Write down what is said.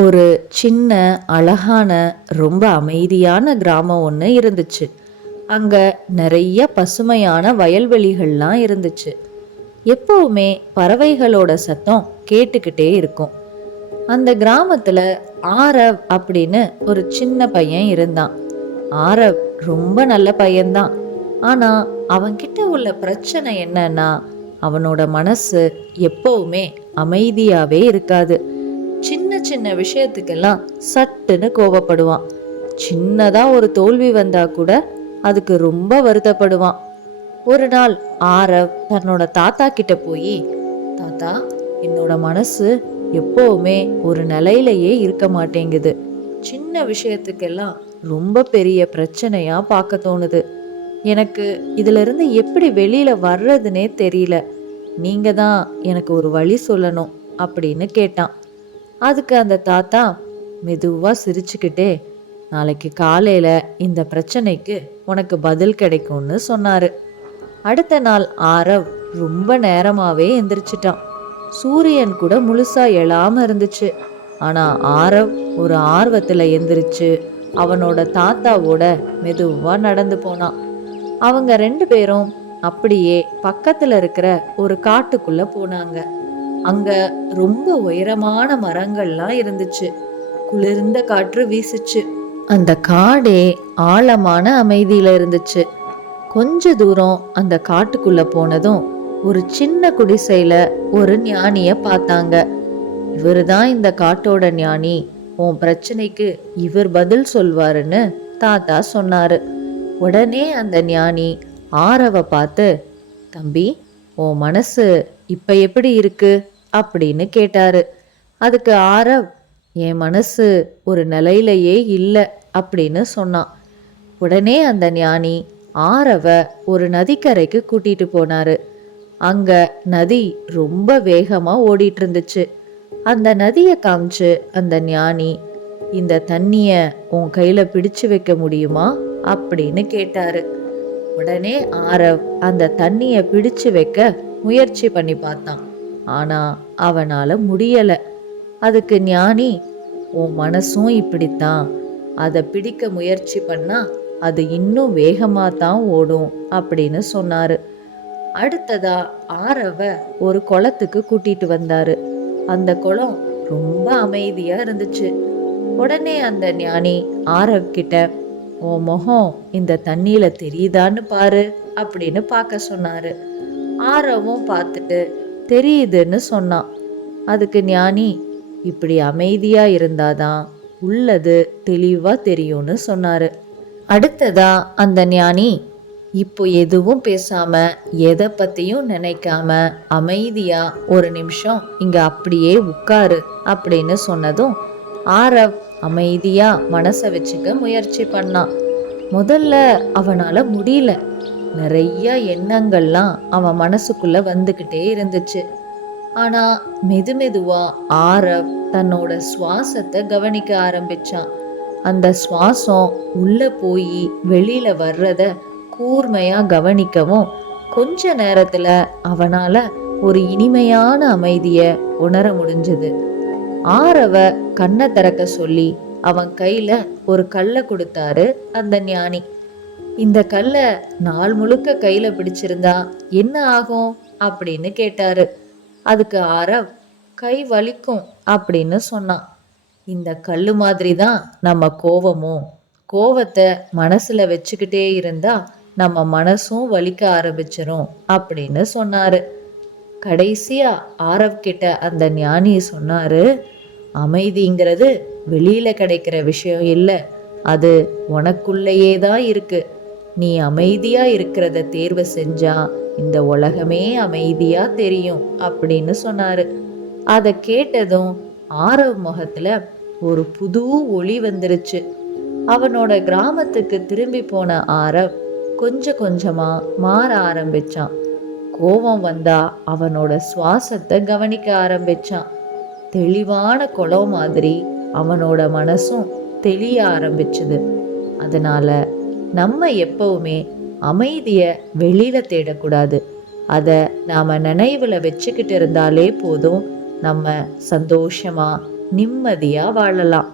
ஒரு சின்ன அழகான ரொம்ப அமைதியான கிராமம் ஒன்று இருந்துச்சு. அங்க நிறைய பசுமையான வயல்வெளிகள்லாம் இருந்துச்சு. எப்பவுமே பறவைகளோட சத்தம் கேட்டுக்கிட்டே இருக்கும். அந்த கிராமத்துல ஆரவ் அப்படின்னு ஒரு சின்ன பையன் இருந்தான். ஆரவ் ரொம்ப நல்ல பையன்தான். ஆனா அவன்கிட்ட உள்ள பிரச்சனை என்னன்னா, அவனோட மனசு எப்பவுமே அமைதியாவே இருக்காது. சின்ன சின்ன விஷயத்துக்கெல்லாம் சட்டுன்னு கோபப்படுவான். சின்னதா ஒரு தோல்வி வந்தா கூட அதுக்கு ரொம்ப வருத்தப்படுவான். ஒரு நாள் ஆரவ் தன்னோட தாத்தா கிட்ட போய், தாத்தா, என்னோட மனசு எப்பவுமே ஒரு நிலையிலேயே இருக்க மாட்டேங்குது. சின்ன விஷயத்துக்கெல்லாம் ரொம்ப பெரிய பிரச்சனையா பார்க்க தோணுது. எனக்கு இதுல இருந்து எப்படி வெளியில வர்றதுனே தெரியல. நீங்க தான் எனக்கு ஒரு வழி சொல்லணும் அப்படின்னு கேட்டான். அதுக்கு அந்த தாத்தா மெதுவா சிரிச்சுக்கிட்டே, நாளைக்கு காலையில இந்த பிரச்சனைக்கு உனக்கு பதில் கிடைக்கும்னு சொன்னாரு. அடுத்த நாள் ஆரவ் ரொம்ப நேரமாவே எந்திரிச்சிட்டான். சூரியன் கூட முழுசா எழாம இருந்துச்சு. ஆனா ஆரவ் ஒரு ஆர்வத்துல எந்திரிச்சு அவனோட தாத்தாவோட மெதுவா நடந்து போனான். அவங்க ரெண்டு பேரும் அப்படியே பக்கத்துல இருக்கிற ஒரு காட்டுக்குள்ள போனாங்க. அங்க ரொம்ப உயரமான மரங்கள்லாம் இருந்துச்சு. குளிர்ந்த காற்று வீசுச்சு. அந்த காடே ஆழமான அமைதியில இருந்துச்சு. கொஞ்ச தூரம் அந்த காட்டுக்குள்ள போனதும் ஒரு சின்ன குடிசையில ஒரு ஞானிய பார்த்தாங்க. இவருதான் இந்த காட்டோட ஞானி. உன் பிரச்சனைக்கு இவர் பதில் சொல்வாருன்னு தாத்தா சொன்னாரு. உடனே அந்த ஞானி ஆரவ பார்த்து, தம்பி, உன் மனசு இப்ப எப்படி இருக்கு அப்படின்னு கேட்டாரு. அதுக்கு ஆரவ், என் மனசு ஒரு நிலையிலேயே இல்லை அப்படின்னு சொன்னான். உடனே அந்த ஞானி ஆரவ ஒரு நதிக்கரைக்கு கூட்டிட்டு போனாரு. அங்க நதி ரொம்ப வேகமா ஓடிட்டு இருந்துச்சு. அந்த நதியை காமிச்சு அந்த ஞானி, இந்த தண்ணிய உன் கையில பிடிச்சு வைக்க முடியுமா அப்படின்னு கேட்டாரு. உடனே ஆரவ் அந்த தண்ணிய பிடிச்சு வைக்க முயற்சி பண்ணி பார்த்தான். ஆனா அவனால முடியல. அதுக்கு ஞானி, உன் மனசும் இப்படித்தான். அதை பிடிக்க முயற்சி பண்ணா அது இன்னும் வேகமா தான் ஓடும் அப்படின்னு சொன்னாரு. அடுத்ததா ஆரவ ஒரு குளத்துக்கு கூட்டிட்டு வந்தாரு. அந்த குளம் ரொம்ப அமைதியா இருந்துச்சு. உடனே அந்த ஞானி ஆரவ் கிட்ட, உன் முகம் இந்த தண்ணியில தெரியுதான்னு பாரு அப்படின்னு பார்க்க சொன்னாரு. ஆரவும் பார்த்துட்டு தெரியுதுன்னு சொன்னான். அதுக்கு ஞானி, இப்படி அமைதியா இருந்தாதான் உள்ளது தெளிவா தெரியும்னு சொன்னாரு. அடுத்ததா அந்த ஞானி, இப்போ எதுவும் பேசாம எதை பத்தியும் நினைக்காம அமைதியா ஒரு நிமிஷம் இங்க அப்படியே உட்காரு அப்படின்னு சொன்னதும் ஆரவ் அமைதியா மனசை வச்சுக்க முயற்சி பண்ணான். முதல்ல அவனால முடியல. நிறைய எண்ணங்கள்லாம் அவன் மனசுக்குள்ள வந்துகிட்டே இருந்துச்சு. ஆனா மெதுவா ஆரவ் தன்னோட சுவாசத்தை கவனிக்க ஆரம்பிச்சான். அந்த சுவாசம் உள்ள போய் வெளியில வர்றத கூர்மையா கவனிக்கவும் கொஞ்ச நேரத்துல அவனால ஒரு இனிமையான அமைதிய உணர முடிஞ்சது. ஆரவ கண்ணை திறக்க சொல்லி அவன் கையில ஒரு கல்லை கொடுத்தாரு அந்த ஞானி. இந்த கல்லை நாள் முழுக்க கையில பிடிச்சிருந்தா என்ன ஆகும் அப்படின்னு கேட்டாரு. அதுக்கு ஆரவ், கை வலிக்கும் அப்படின்னு சொன்னான். இந்த கல்லு மாதிரி தான் நம்ம கோவமும். கோவத்தை மனசுல வச்சுக்கிட்டே இருந்தா நம்ம மனசும் வலிக்க ஆரம்பிச்சிரும் அப்படின்னு சொன்னாரு. கடைசியா ஆரவ் கிட்ட அந்த ஞானி சொன்னாரு, அமைதிங்கிறது வெளியில கிடைக்கிற விஷயம் இல்லை, அது உனக்குள்ளேயே தான் இருக்கு. நீ அமைதியா இருக்கிறத தேர்வு செஞ்சா இந்த உலகமே அமைதியா தெரியும் அப்படின்னு சொன்னாரு. அதை கேட்டதும் ஆரவ் முகத்துல ஒரு புது ஒளி வந்துருச்சு. அவனோட கிராமத்துக்கு திரும்பி போன ஆரவ் கொஞ்சம் கொஞ்சமா மாற ஆரம்பிச்சான். கோபம் வந்தா அவனோட சுவாசத்தை கவனிக்க ஆரம்பிச்சான். தெளிவான குளம் மாதிரி அவனோட மனசும் தெளிய ஆரம்பிச்சுது. அதனால நம்ம எப்பவுமே அமைதிய வெளியில தேடக்கூடாது. அதை நாம நினைவுல வச்சுக்கிட்டு இருந்தாலே போதும். நம்ம சந்தோஷமா நிம்மதியா வாழலாம்.